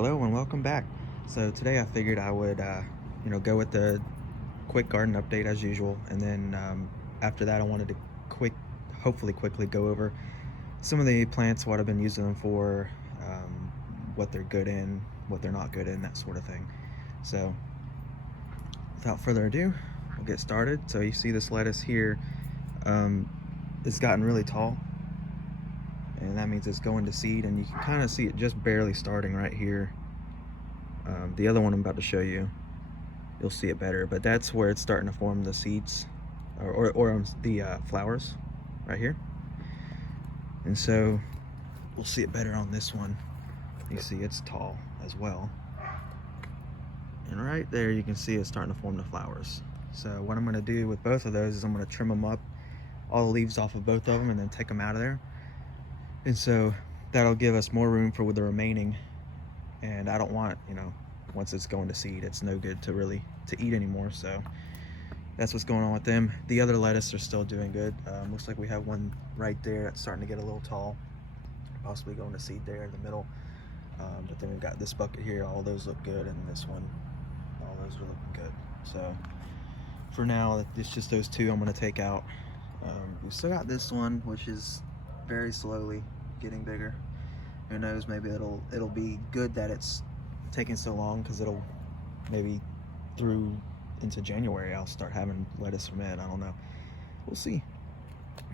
Hello and welcome back. So today I figured I would, go with the quick garden update as usual, and then after that I wanted to hopefully quickly go over some of the plants, what I've been using them for, what they're good in, what they're not good in, that sort of thing. So without further ado, we'll get started. So you see this lettuce here, it's gotten really tall, and that means it's going to seed, and you can kind of see it just barely starting right here. The other one I'm about to show you, you'll see it better, but that's where it's starting to form the seeds or the flowers right here. And so we'll see it better on this one. You see it's tall as well, and right there you can see it's starting to form the flowers. So what I'm going to do with both of those is I'm going to trim them up, all the leaves off of both of them, and then take them out of there. And so that'll give us more room for the remaining. And I don't want, once it's going to seed, it's no good to eat anymore. So that's what's going on with them. The other lettuce are still doing good. Looks like we have one right there that's starting to get a little tall, possibly going to seed there in the middle. But then we've got this bucket here. All those look good, and this one, all those are looking good. So for now, it's just those two I'm going to take out. We still got this one, which is very slowly getting bigger. Who knows, maybe it'll be good that it's taking so long, because it'll maybe through into January I'll start having lettuce from it. I don't know, we'll see.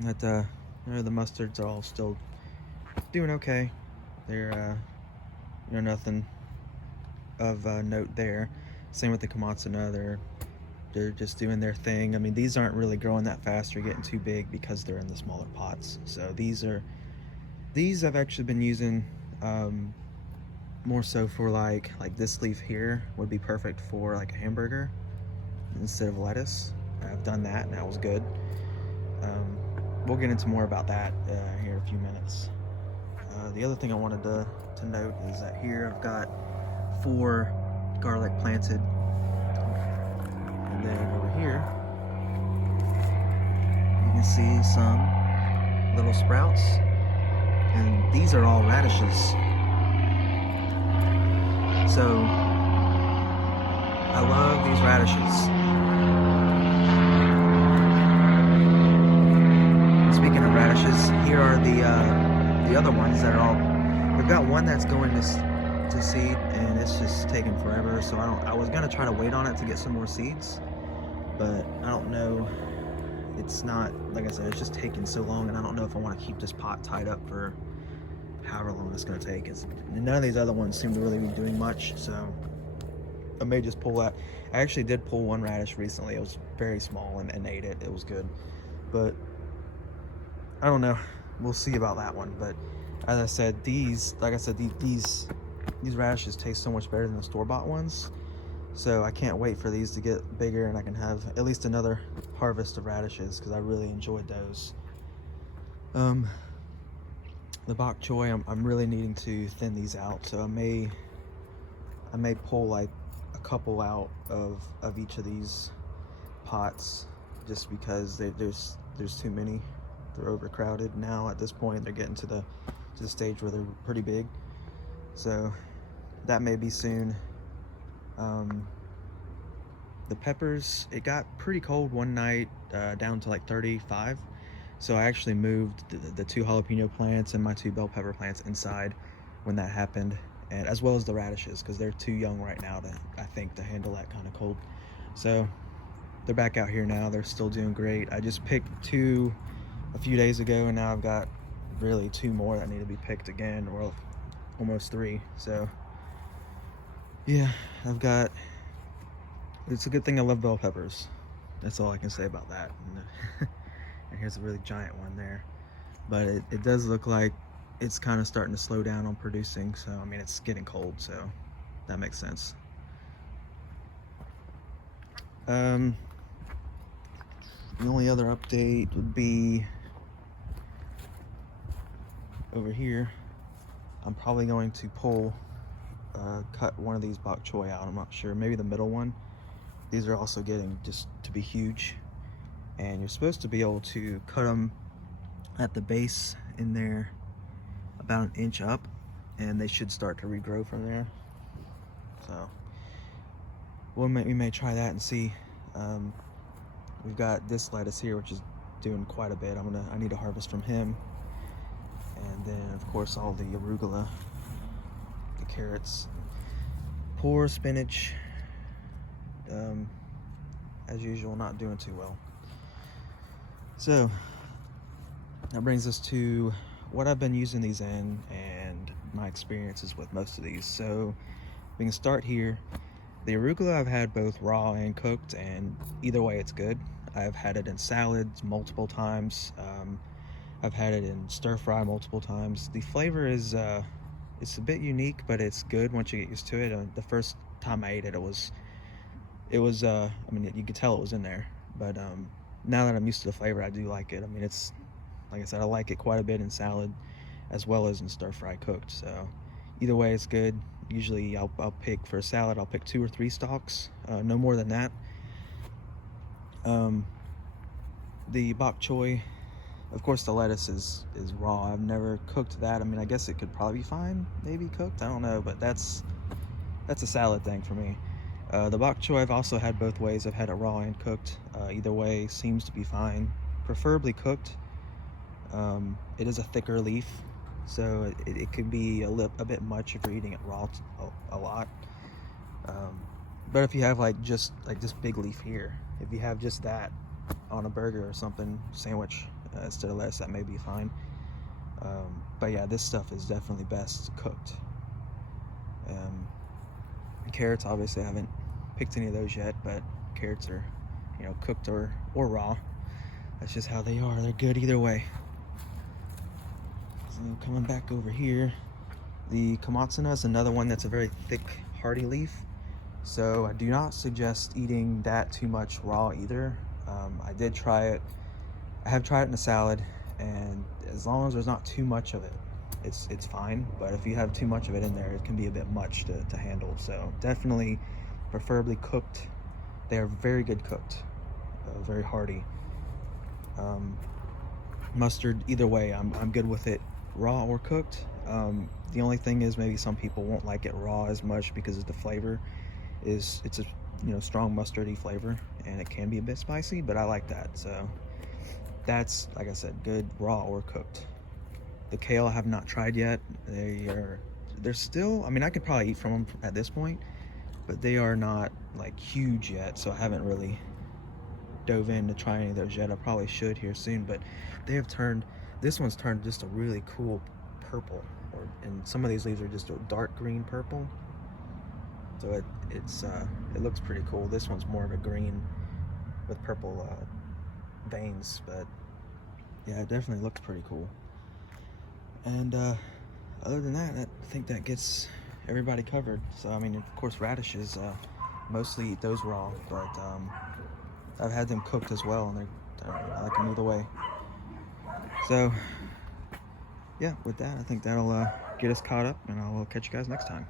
But the mustards are all still doing okay. They're nothing of note there. Same with the Komatsuna. They're just doing their thing. I mean, these aren't really growing that fast or getting too big because they're in the smaller pots. So these I've actually been using more so for like this leaf here would be perfect for like a hamburger instead of lettuce. I've done that and that was good. We'll get into more about that here in a few minutes. The other thing I wanted to note is that here I've got 4 garlic planted, and then over here you can see some little sprouts. And these are all radishes. So I love these radishes. Speaking of radishes, here are the other ones that are all. We've got one that's going to seed, and it's just taking forever. So I was gonna try to wait on it to get some more seeds, but I don't know. It's not, like I said, it's just taking so long, and I don't know if I want to keep this pot tied up for however long it's going to take. None of these other ones seem to really be doing much, so I may just pull that. I actually did pull one radish recently. It was very small and ate it. It was good, but I don't know. We'll see about that one. But as I said, these radishes taste so much better than the store-bought ones. So I can't wait for these to get bigger and I can have at least another harvest of radishes, because I really enjoyed those. The bok choy, I'm really needing to thin these out, so I may pull like a couple out of each of these pots, just because there's too many. They're overcrowded now at this point. They're getting to the stage where they're pretty big, so that may be soon. The peppers, it got pretty cold one night, down to like 35. So I actually moved the 2 jalapeno plants and my 2 bell pepper plants inside when that happened, and as well as the radishes, because they're too young right now I think to handle that kind of cold. So they're back out here now. They're still doing great. I just picked 2 a few days ago, and now I've got really 2 more that need to be picked again, or almost 3. So yeah, it's a good thing I love bell peppers. That's all I can say about that. And here's a really giant one there. But it does look like it's kind of starting to slow down on producing. So, I mean, it's getting cold, so that makes sense. The only other update would be over here. I'm probably going to cut one of these bok choy out. I'm not sure, maybe the middle one. These are also getting just to be huge, and you're supposed to be able to cut them at the base in there about 1 inch up, and they should start to regrow from there. So we may try that and see. We've got this lettuce here, which is doing quite a bit. I need to harvest from him. And then of course all the arugula, the carrots, poor spinach, as usual, not doing too well. So that brings us to what I've been using these in and my experiences with most of these. So we can start here. The arugula I've had both raw and cooked, and either way it's good. I've had it in salads multiple times. I've had it in stir fry multiple times. The flavor is it's a bit unique, but it's good once you get used to it. The first time I ate it, it was I mean, you could tell it was in there, but now that I'm used to the flavor, I do like it. I mean, it's, like I said, I like it quite a bit in salad as well as in stir fry cooked. So either way it's good. Usually I'll pick, for a salad, I'll pick 2 or 3 stalks, no more than that. The bok choy, of course the lettuce is raw. I've never cooked that. I mean, I guess it could probably be fine, maybe cooked, I don't know, but that's a salad thing for me. The bok choy I've also had both ways. I've had it raw and cooked. Either way seems to be fine, preferably cooked. It is a thicker leaf, so it could be a bit much if you're eating it raw a lot. But if you have like this big leaf here, if you have just that on a burger or something, sandwich, instead of lettuce, that may be fine. But yeah, this stuff is definitely best cooked. Carrots, obviously I haven't picked any of those yet, but carrots are, cooked or raw. That's just how they are. They're good either way. So coming back over here, the komatsuna is another one that's a very thick, hardy leaf. So I do not suggest eating that too much raw either. I did try it. I have tried it in a salad, and as long as there's not too much of it, it's fine. But if you have too much of it in there, it can be a bit much to handle. So definitely, preferably cooked. They are very good cooked, very hearty. Mustard, either way, I'm good with it, raw or cooked. The only thing is, maybe some people won't like it raw as much because of the flavor. It's a strong mustardy flavor, and it can be a bit spicy, but I like that. So that's, like I said, good raw or cooked. The kale I have not tried yet. They're still, I mean, I could probably eat from them at this point, but they are not like huge yet, so I haven't really dove in to try any of those yet. I probably should here soon, but they have turned, this one's turned just a really cool purple, and some of these leaves are just a dark green purple, so it looks pretty cool. This one's more of a green with purple veins, but yeah, it definitely looks pretty cool. And other than that, I think that gets everybody covered. So I mean, of course, radishes, mostly eat those raw, but I've had them cooked as well, and I like them either way. So yeah, with that, I think that'll get us caught up, and I'll catch you guys next time.